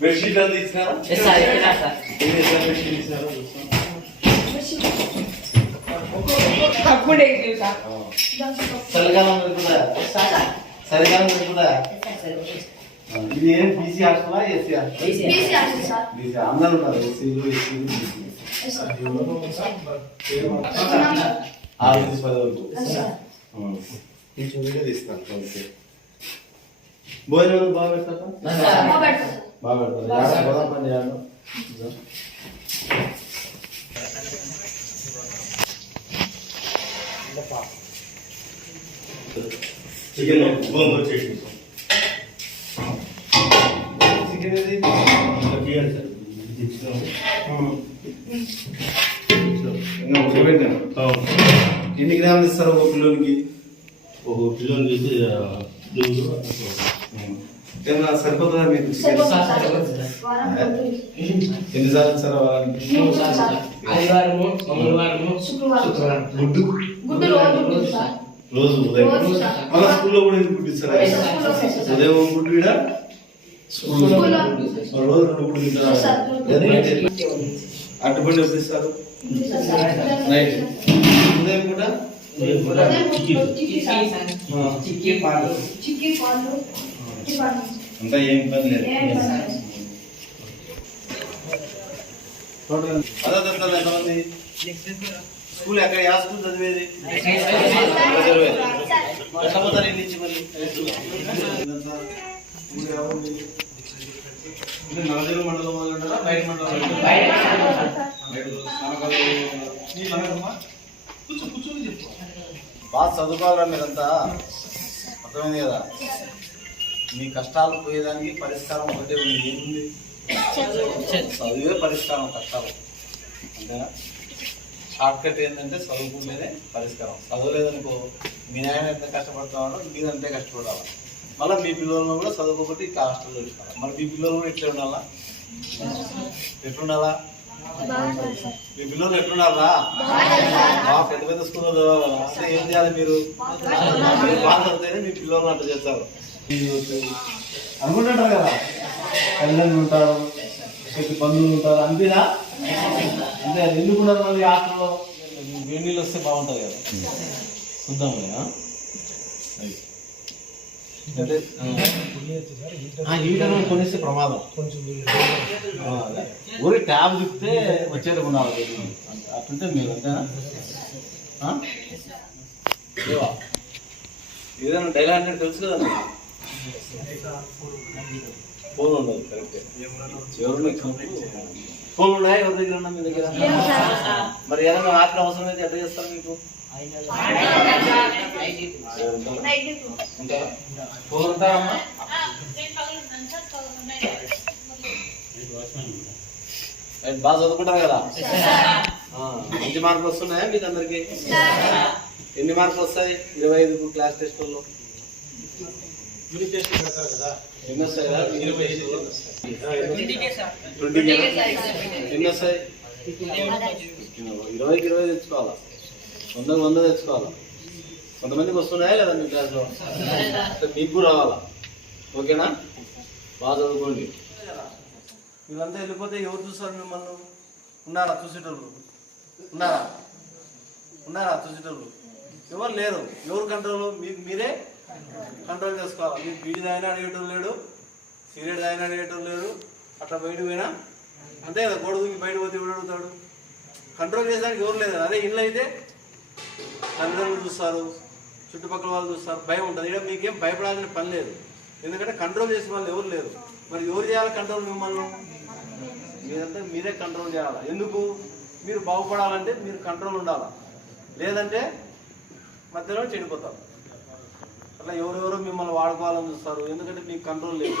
Bedsheet అది ఇచ్చినారా? చలికాలం చలికాలం ఇది ఏం బీసీ హాస్టలా ఎస్సీ హాస్టల్? బీసీ అందరూ ఉంటారు. ఎస్సీలు ఎస్సీలు ఆరు నుంచి 10 వరకు ఇస్తాను. ఓకే, భోజనం బాగా పెడతారా? బాగా పెడతారు. పని చికెన్ గోంగూర చట్నీ. చికెన్ ఎన్ని గ్రాములు ఇస్తారు ఒక కిలోనికి? ఒక కిలోకి ఏమన్నా సరిపోతుందా మీకు? ఎన్నిసార్లు ఇస్తారా వారానికి? ఆదివారము, మంగళవారము, శుక్రవారం. గుడ్డు రోజు ఉదయం మన స్కూల్లో కూడా ఇది గుడ్డు ఇస్తారా? ఉదయం గుడ్డు కూడా స్కూల్లో రోజు 2 గుడ్డు తింటారా? అట్టుబండి ఎప్పుడు ఇస్తారు? నైట్. ఉదయం కూడా అంతా ఏం పని లేదు. ఎంతమంది స్కూల్ ఎక్కడ యా స్కూల్ చదివేది? ఎట్లా పోతారు ఇంటి నుంచి మళ్ళీ? నవదేవి మండలం అంటారా? బయట మండలం? కూర్చొని చెప్పు. బాగా చదువుకోవాలా మీరంతా, అర్థమైంది కదా? మీ కష్టాలు పోయేదానికి పరిష్కారం ఒకటే ఉంది. ఏముంది? చదివే పరిష్కారం కష్టాలు, అంతేనా? షార్ట్ కట్ ఏంటంటే చదువుకుంటేనే పరిష్కారం. చదవలేదనుకో మీ నాయన ఎంత కష్టపడుతున్నాడో మీరు అంతే కష్టపడాలి. మళ్ళీ మీ పిల్లలను కూడా చదువుకోబట్టి ఇట్లా హాస్టల్లో చూసుకోవాలి. మరి మీ పిల్లలు కూడా ఇట్లా ఉండాలా? ఎట్లుండాలా? మీ పిల్లలు ఎట్లుండాలా? పెద్ద పెద్ద స్కూల్లో చదవాలి. అంటే ఏం చేయాలి? మీరు బాగా చదివితేనే మీ పిల్లలు అట్లా చేస్తారు అనుకుంటుంటారు కదా. తల్లిదండ్రులు ఉంటారు, బంధువులు ఉంటారు, అంతేనా? అంతే. ఎందుకున్నారు మళ్ళీ హాస్టల్లో? వేడి నీళ్ళు వస్తే బాగుంటుంది కదా. చూద్దాం హీటర్ కొనేస్తే ప్రమాదం. ఊరి ట్యాబ్ తిప్పితే వచ్చేది ఉండాలి. అట్లుంటే మీరు అంతేనా? ఏదైనా డైలాగ్ అంటే తెలుసు కదా. ఫోన్ ఉండదు. కరెక్టే. ఫోన్ ఉన్నాయా ఎవరి దగ్గర? ఉన్నా మీ దగ్గర? మరి ఏదైనా ఆటలు అవసరం అయితే ఎట్లా చేస్తారు మీకు? ఫోన్ ఉంటారమ్మా? బాగా చదువుకుంటారు కదా? మంచి మార్కులు వస్తున్నాయా మీకు అందరికి? ఎన్ని మార్కులు వస్తాయి 25కు క్లాస్ టెస్టుల్లో? ఎన్ని వస్తాయి కదా? 20కి ఎన్ని వస్తాయి? 20కి 20 తెచ్చుకోవాలా, 100కి 100 తెచ్చుకోవాలా. కొంతమందికి వస్తున్నాయా లేదా మీ క్లాస్లో? మీకు రావాలా. ఓకేనా? బాగా చదువుకోండి. వీళ్ళంతా వెళ్ళిపోతే ఎవరు చూస్తారు మిమ్మల్ని? ఉన్నారా చూసేటోళ్ళు? ఉన్నారా చూసేటోళ్ళు? ఎవరు లేరు. ఎవరు కంట్రోల్? మీకు మీరే కంట్రోల్ చేసుకోవాలి. మీకు బీడి తాగినా అడిగేటోళ్ళు లేడు, సిగరెట్ తాగినా అడిగేటోళ్ళు లేడు. అట్లా బయట పోయినా అంతే కదా. గొడవకి బయట పోతే ఎవడు అడుగుతాడు? కంట్రోల్ చేసేదానికి ఎవరు లేదు. అదే ఇల్లు అయితే తల్లిదండ్రులు చూస్తారు, చుట్టుపక్కల వాళ్ళు చూస్తారు, భయం ఉంటుంది. ఇక్కడ మీకేం భయపడాల్సిన పని లేదు, ఎందుకంటే కంట్రోల్ చేసే వాళ్ళు ఎవరు లేరు. మరి ఎవరు చేయాలి కంట్రోల్? మిమ్మల్ని మీరంతా మీరే కంట్రోల్ చేయాలి. ఎందుకు? మీరు బాగుపడాలంటే మీరు కంట్రోల్ ఉండాలి, లేదంటే మధ్యలో చెడిపోతారు. అట్లా ఎవరెవరో మిమ్మల్ని వాడుకోవాలని చూస్తారు, ఎందుకంటే మీకు కంట్రోల్ లేదు.